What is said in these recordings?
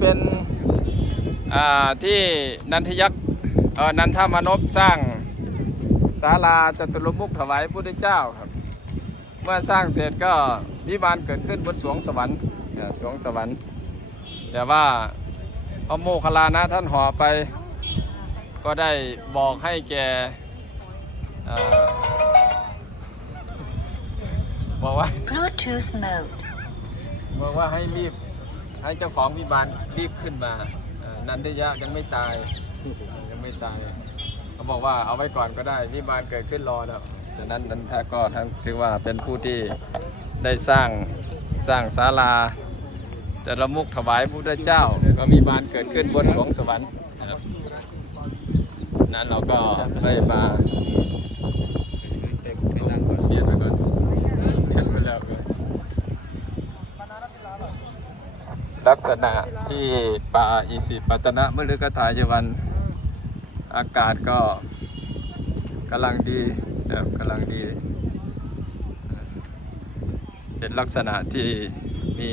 เป็นอ่าที่นันทยักษ์เออนันทมานพสร้างศาลาจตุรมุขถวายพระพุทธเจ้าครับ เมื่อสร้างเสร็จก็วิมานเกิดขึ้นบนสวงสวรรค์อ่าสวงสวรรค์ แต่ว่าพระโมคคัลลานะท่านห่อไป ก็ได้บอกให้แกเอ่อบอกว่า Bluetooth mode. บอกว่าให้รีบ ให้เจ้าของวิมานรีบขึ้นมาเอ่นันทยะยังไม่ตายยังไม่ตายเขาบอกว่าเอาไว้ก่อนก็ได้วิมานเกิดขึ้นรอแล้วฉะนั้นนันทะก็ทั้งถือว่าเป็นผู้ที่ได้สร้างสร้างศาลาจะระมุกถวายพระพุทธเจ้าก็มีบานเกิดขึ้นบนสวงสวรรค์นั้นเราก็ได้มาเปลี่ยนไปก่อนเปลี่ยนไปแล้ว ลักษณะที่ป่าอิสิปตนะมฤคทายวันอากาศก็กำลังดีนะครับกำลังดี เป็นลักษณะที่มี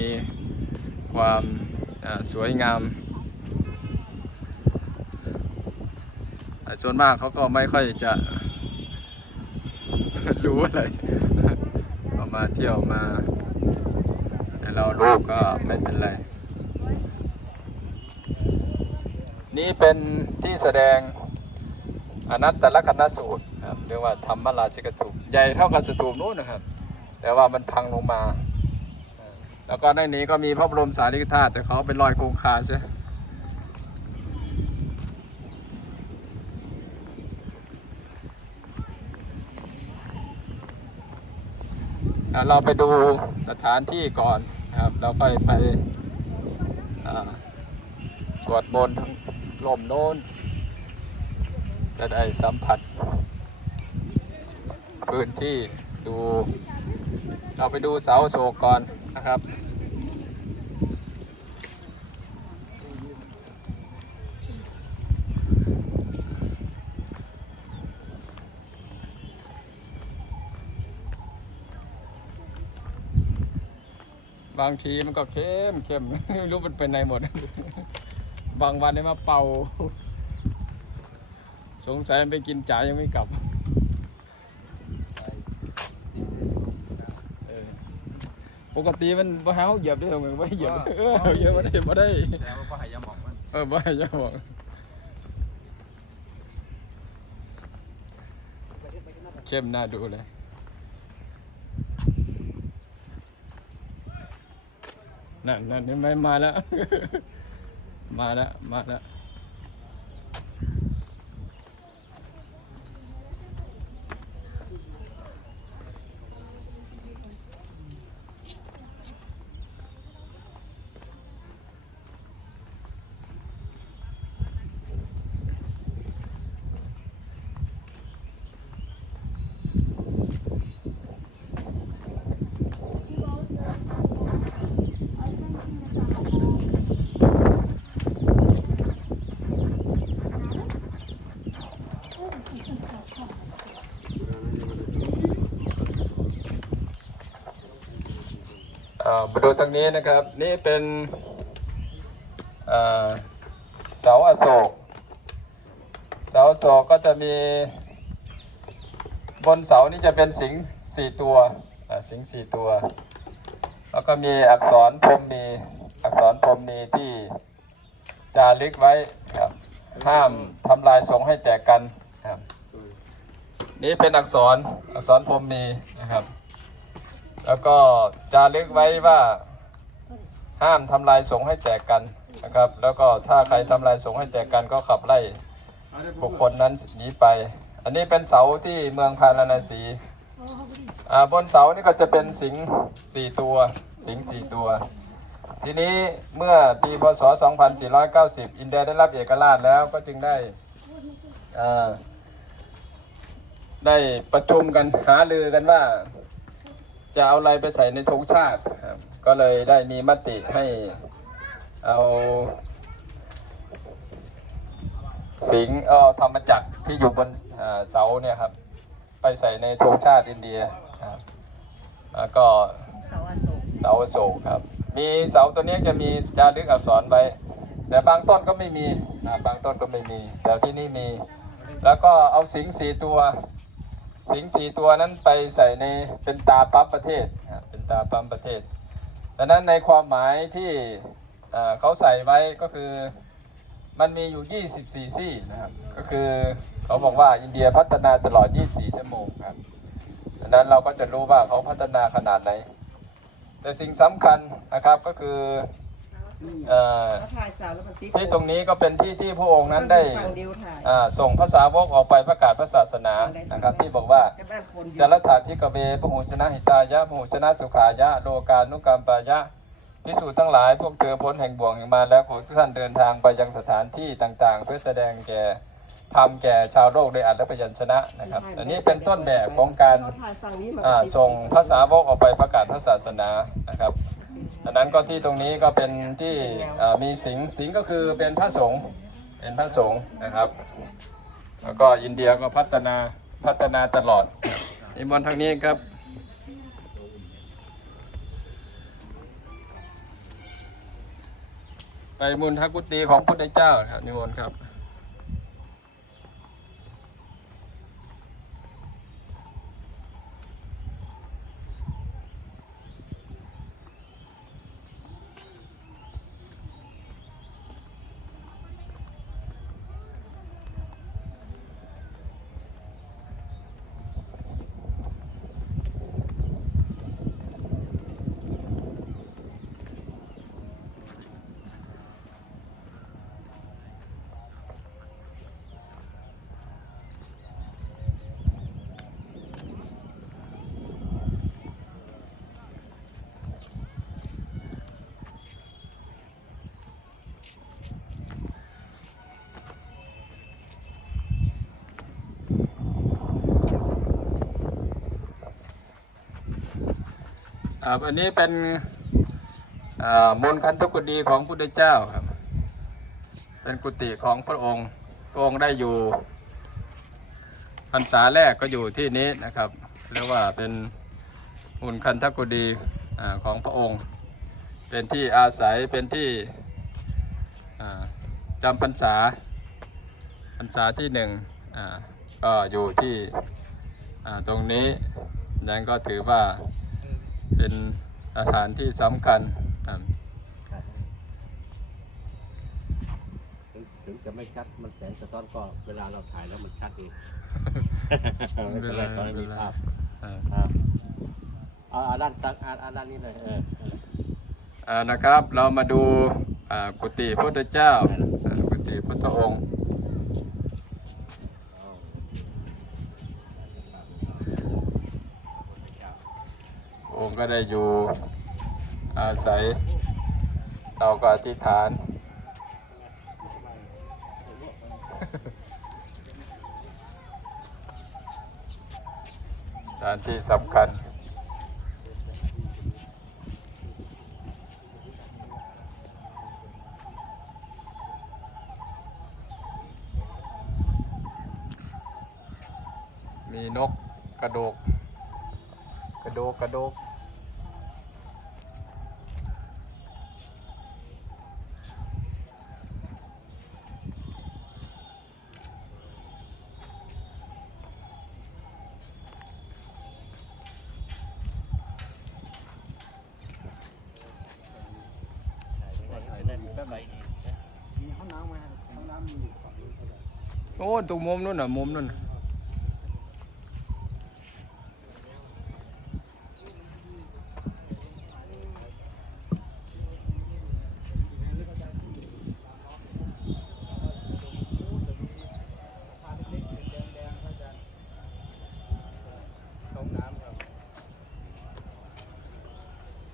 ความสวยงามส่วนมากเขาก็ไม่ค่อยจะรู้อะไรก็มาเที่ยวมา แต่เรารู้ก็ไม่เป็นไร นี่เป็นที่แสดงอนัตตลกนสูตรครับเรียกว่าธรรมราชิกสูตรใหญ่เท่ากับสถูปนู้นนะครับ แต่ว่ามันพังลงมา แล้วก็ในนี้ก็มีพระบรมสารีริกธาตุแต่เขาเป็นรอยโครงคาใช่เราไปดูสถานที่ก่อนนะครับ เราไปไปสวดมนต์ทั้ง ลมโน้นจะได้สัมผัส พื้นที่ดู เราไปดูเสาโศกก่อนนะครับบางทีมันก็เข้มเข้มไม่รู้มันเป็นไหนหมด บางวันได้มาเป่า สงสัยไปกินจ่ายังไม่กลับปกติมันบ่หาเขาเหยียบได้หรอกมันไม่เหยียบเออเหยียบไม่ได้บ่ได้แต่ว่าก็หายาหมองมันเออบ่ให้อยังบอกเข้มน่าดูเลยนั่นนั่นเห็นไหมมาแล้ว มาแล้ว มาแล้ว มาดูทางนี้นะครับ นี่เป็นเสาอโศก เสาอโศกก็จะมี บนเสานี่จะเป็นสิงห์สี่ตัวสิงห์สี่ตัว แล้วก็มีอักษรพรมมีอักษรพรมมีที่จารึกไว้ครับห้ามทำลายสงให้แตกกันครับนี่เป็นอักษรอักษรพรมมีนะครับ แล้วก็จารึกไว้ว่าห้ามทำลายสงฆ์ให้แตกกันนะครับ แล้วก็ถ้าใครทำลายสงฆ์ให้แตกกันก็ขับไล่บุคคลนั้นหนีไป อันนี้เป็นเสาที่เมืองพาราณสีอ่าบนเสานี่ก็จะเป็นสิงห์สี่ตัว สิงห์สี่ตัว ทีนี้เมื่อปีพศ 2490 อินเดียได้รับเอกราชแล้วก็จึงได้อ่าได้ประชุมกันหาลือกันว่า จะเอาอะไรไปใส่ในธงชาติครับก็เลยได้มีมติให้เอาสิงเอธรรมจักรที่อยู่บนเสาเนี่ยครับ ไปใส่ในธงชาติอินเดียครับแล้วก็เสาอโศกเสาอโศกครับ มีเสาตัวนี้จะมีจารึกอักษรไว้ แต่บางต้นก็ไม่มีอ่าบางต้นก็ไม่มี แต่ที่นี่มี แล้วก็เอาสิงสี่ตัว สิงห์สี่ตัวนั้นไปใส่ในเป็นตาปั๊มประเทศเป็นตาปั๊มประเทศดังนั้นในความหมายที่เอ่อเขาใส่ไว้ก็คือมันมีอยู่ 24 ซี่นะครับ ก็คือเขาบอกว่าอินเดียพัฒนาตลอด 24 ชั่วโมงครับดังนั้นเราก็จะรู้ว่าเขาพัฒนาขนาดไหน แต่สิ่งสำคัญนะครับก็คือ เอ่อแล้วถ่ายสาวแล้วมันติ๊กที่ตรงนี้ก็เป็นที่ที่พระองค์นั้นได้ฝั่งเดียวถ่ายอ่าส่งภาษาวกออกไปประกาศพระศาสนานะครับ ที่บอกว่ากับบ้านคนอยู่จารถาทิกเวพหูชนะหิตายะพหูชนะสุขายะโลกานุกรรมปายะพิสูจน์ทั้งหลายพวกเธอพ้นแห่งบ่วงแห่งมารแล้วขอทุกท่านเดินทางไปยังสถานที่ต่างๆ เพื่อแสดงแก่ทำแก่ชาวโลกโดยอัดและพยัญชนะนะครับ อันนี้เป็นต้นแบบของการเถ่ายฝั่งนี้มันอ่าติ๊กส่งภาษาวกออกไปประกาศพระศาสนานะครับ ดังนั้นก็ที่ตรงนี้ก็เป็นที่มีสิงสิงก็คือเป็นพระสงฆ์เป็นพระสงฆ์นะครับ แล้วก็อินเดียก็พัฒนาพัฒนาตลอดนิมนต์ทางนี้ครับไปมุนทกุติของพุทธเจ้าครับนิมนต์ครับ ครับอันนี้เป็นมนคันธกุฎีของพุทธเจ้าครับ เป็นกุฏิของพระองค์พระองค์ได้อยู่พรรษาแรกก็อยู่ที่นี้นะครับเรียกว่าเป็นมนต์คันธกุฎีของพระองค์ เป็นที่อาศัยเป็นที่จำพรรษาพรรษาที่หนึ่งก็อยู่ที่ตรงนี้นั้นก็ถือว่า เป็นสถานที่สำคัญครับถึงถึงจะไม่ชัดมันแสงสะท้อนก็เวลาเราถ่ายแล้วมันชัดเอง ไม่เป็นไรสอนให้ไม่เป็มีนไรภาพอ่าอ่าเอาเอาด้านตักเอาเอาด้านนี้เลยเออเอออ่านะครับเรามาดูอ่ากุฏิพระพุทธเจ้าอ่ากุฏิพุทธองค์ เอา อ งค์ก็ได้อยู่อาศัย เราก็อธิษฐาน สถานที่สำคัญมีนกกระโดก กระโดก กระโดก ถ่ายได้มุมแบบไหนดี โอ้ตรงมุมนู่นน่ะมุมนู่น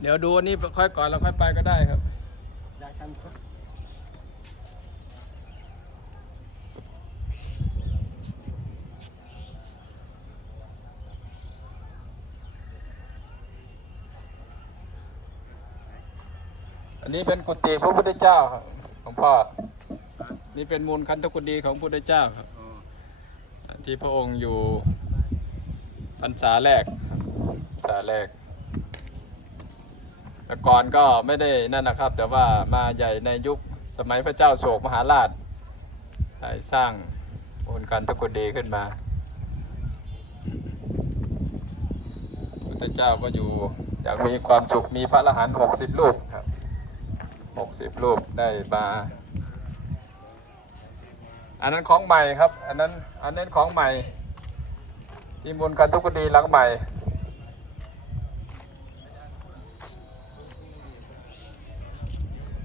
เดี๋ยวดูอันนี้ค่อยก่อนแล้วค่อยไปก็ได้ครับ นี้เป็นกุฏิพระพุทธเจ้าครับหลวงพ่อ นี่เป็นมูลคันธกุฎีของพระพุทธเจ้าครับ ที่พระองค์อยู่พรรษาแรกพรรษาแรก แต่ก่อนก็ไม่ได้นั่นนะครับ แต่ว่ามาใหญ่ในยุคสมัยพระเจ้าโศกมหาราชได้สร้างองค์การตะกุดีขึ้นมาพุทธเจ้าก็อยู่อยากมีความสุขมีพระอรหันต์หกสิบรูปครับ หกสิบรูปได้มาอันนั้นของใหม่ครับ อันนั้นอันนั้นของใหม่ที่มูลกันทุกดีหลังใหม่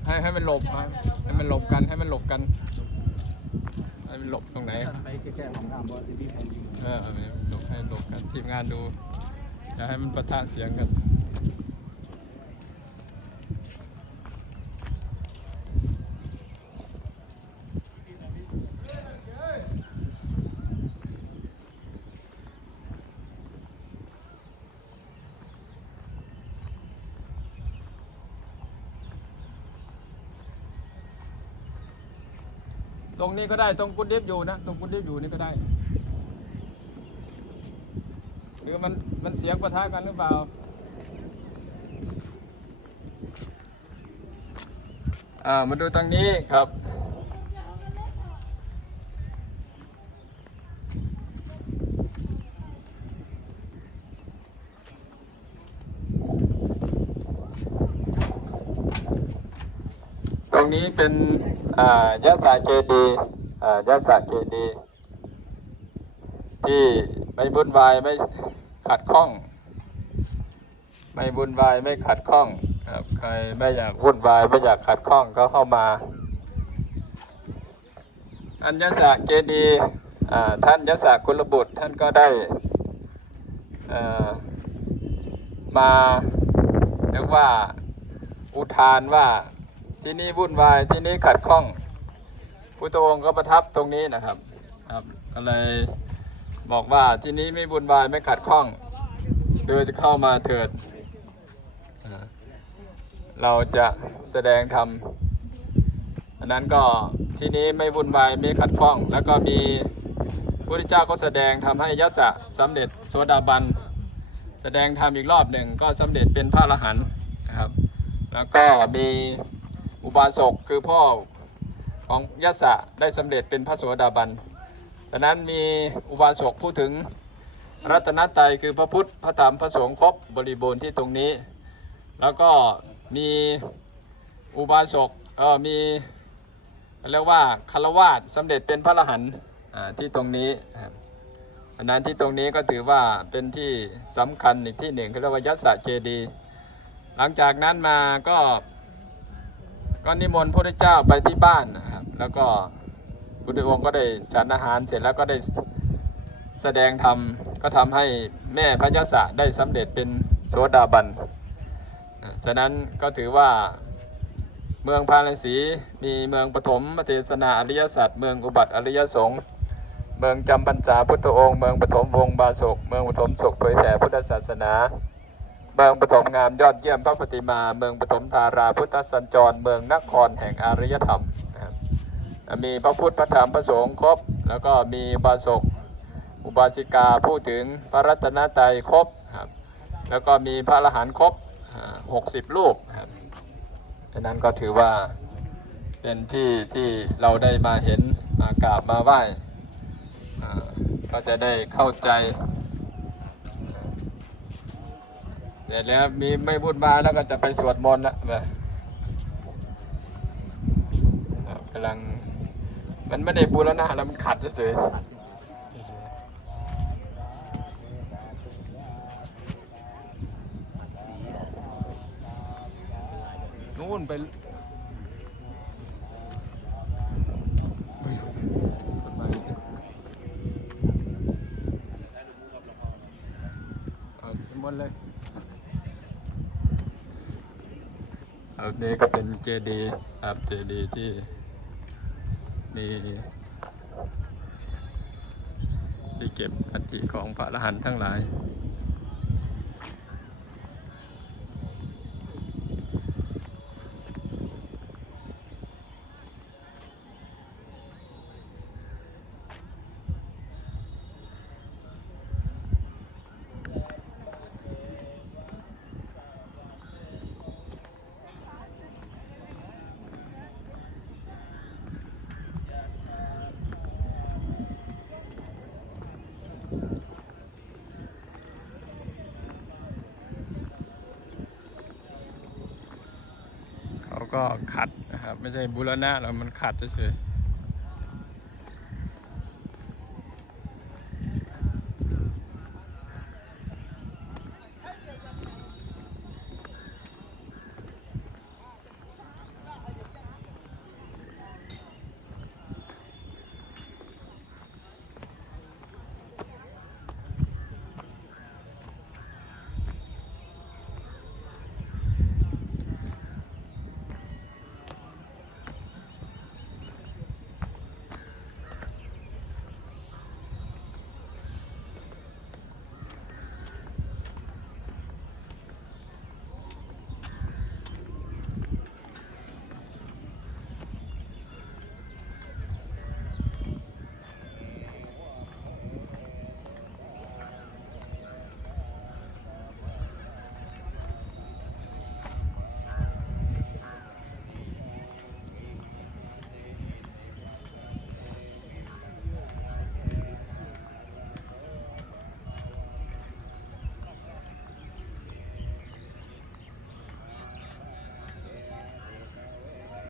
ให้ให้มันหลบครับให้มันหลบกันให้มันหลบกันให้มันหลบตรงไหนไปแก้ของน้ำบอที่พี่แผ่นดินเออเอาไปหลบให้หลบกันทีมงานดูอย่าให้มันปะทะเสียงกัน ตรงนี้ก็ได้ตรงกุดดิบอยู่นะตรงกุดดิบอยู่นี่ก็ได้ หรือมันมันเสียงประทะกันหรือเปล่าอ่ามาดูทางนี้ครับ ตรงนี้เป็น ยะสาเจดีย์อ่ายะสาเจดีที่ไม่บุญวายไม่ขัดข้อง ไม่บุญวายไม่ขัดข้องครับใครไม่อยากวุ่นวายไม่อยากขัดข้องก็เข้ามา อัญญสะเจดีท่านยศกุลบุตรท่านก็ได้มาเรียกว่าอุทานว่า ที่นี่วุ่นวายที่นี่ขัดข้องพุทธองค์ก็ประทับตรงนี้นะครับครับ ก็เลยบอกว่าที่นี้ไม่วุ่นวายไม่ขัดข้องโดยจะเข้ามาเถิด เราจะแสดงธรรมอันนั้นก็ที่นี้ไม่วุ่นวายไม่ขัดข้อง แล้วก็มีพระพุทธเจ้าก็แสดงทำให้ยศะสำเร็จโสดาบัน แสดงธรรมอีกรอบหนึ่งก็สำเร็จเป็นพระอรหันต์นะครับ แล้วก็มี อุบาสกคือพ่อของยศะได้สำเร็จเป็นพระโสดาบันดังนั้นมีอุบาสกพูดถึงรัตนตรัยคือพระพุทธพระธรรมพระสงฆ์ครบบริบูรณ์ที่ตรงนี้ แล้วก็มีอุบาสกเออมีเรียกว่าคารวาสสำเร็จเป็นพระอรหันต์ที่ตรงนี้ดังนั้นที่ตรงนี้ก็ถือว่าเป็นที่สำคัญอีกที่หนึ่งคือเรียกว่ายัสสะเจดี หลังจากนั้นมาก็ ก็นิมนต์พระพุทธเจ้าไปที่บ้านนะครับ แล้วก็พุทธองค์ก็ได้ฉันอาหารเสร็จแล้วก็ได้แสดงธรรมก็ทำให้แม่พระยศะได้สำเร็จเป็นโสดาบัน ฉะนั้นก็ถือว่าเมืองพาราสีมีเมืองปฐมเทศนาอริยสัจเมืองอุบัติอริยสงฆ์เมืองจำพรรษาพุทธองค์ เมืองปฐมวงบาศก เมืองปฐมศกเผยแผ่พุทธศาสนา เมืองปฐมงามยอดเยี่ยมพระปฏิมา เมืองปฐมธาราพุทธสัญจร เมืองนครแห่งอารยธรรมนะครับมีพระพุทธพระธรรมพระสงฆ์ครบ แล้วก็มีบาสกอุบาสิกาพูดถึงพระรัตนตรัยครบครับแล้วก็มีพระอรหันต์ครบหกสิบรูปครับดังนั้นก็ถือว่าเป็นที่ที่เราได้มาเห็นมากราบมาไหว้ก็จะได้เข้าใจ เสร็จแล้วมีไม่พูดมาแล้วก็จะไปสวดมนต์ละแบบกำลัง มันไม่ได้บูรณะแล้วมันขัดเฉยนู่นไปไปต้นม้เอาขึ้นบนเลย อันนี้ก็เป็นเจดีครับเจดีที่มีที่เก็บอัฐิของพระอรหันต์ทั้งหลาย ก็ขัดนะครับไม่ใช่บูรณะหรอกมันขัดเฉยๆ